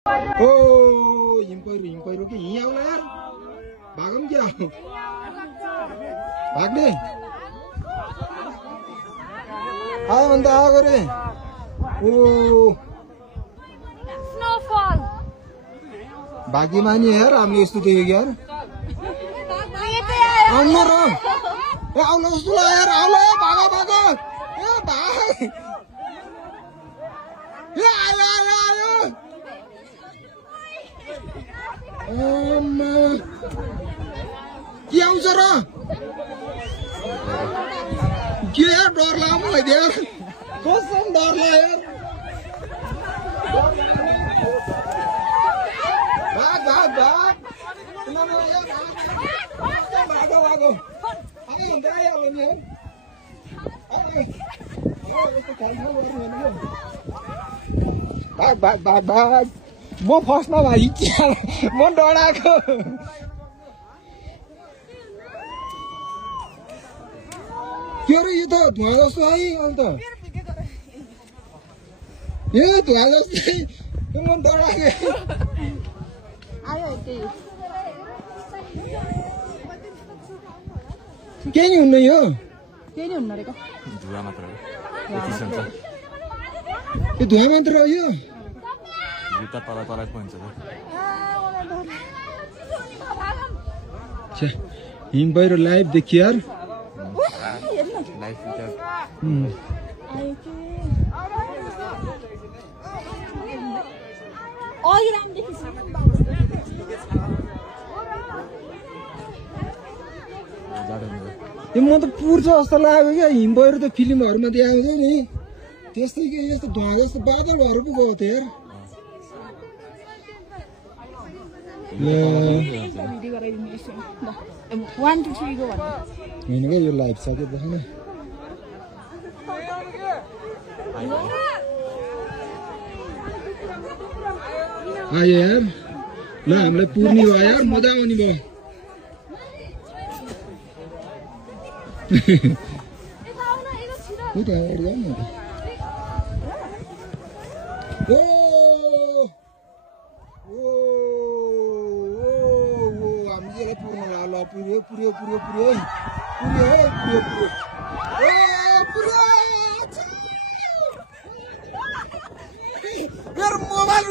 ओ हिम पहिरो के यहीँ आउला यार भागौँ क्या भाग्ने आयो भने त आएको रे ओ भाग्यमानी यार हामीले यस्तो देख्यो यार आउनु र ए आउला जस्तो लाग्यो यार आउला भाग भाग ए भाग ए आयो आयो आयो के आउँछ र के यार डर लाग्यो मलाई यार कसम डर लाग्यो यार भाग भाग भाग भागो भागो आयो हुन्छ आइहाल्यो नि भाग भाग भाग भाग म फर्स्टमा भाइ म डराएको के अरे यो त धुवा जस्तो है अन्त ए धुवा जस्तै म डराएको केही नि हुन्न यो केही नि हुन्न रहेको धुवा मात्र हो यो धुवा मात्र हो यो जुत्ता तल तल पन्छ हिम पहिरो लाइभ देखियो यार म त पुर्छ जस्तो लाग्यो क्या हिम पहिरो त फिल्महरूमा देखाउँछ नि त्यस्तै के यस्तो धुवा जस्तो बादल भएर पो गयो त यार होइन क्या यो लाइभ सक्यो देखाउन आयो यार ल हामीलाई पुर्नी भयो यार मजा आउने भयो हामीले पुर्न ल पुर्यो पुर्यो पुर्यो पुर्यो पुर्यो पुर्यो पुर्यो मेरो मोबाइल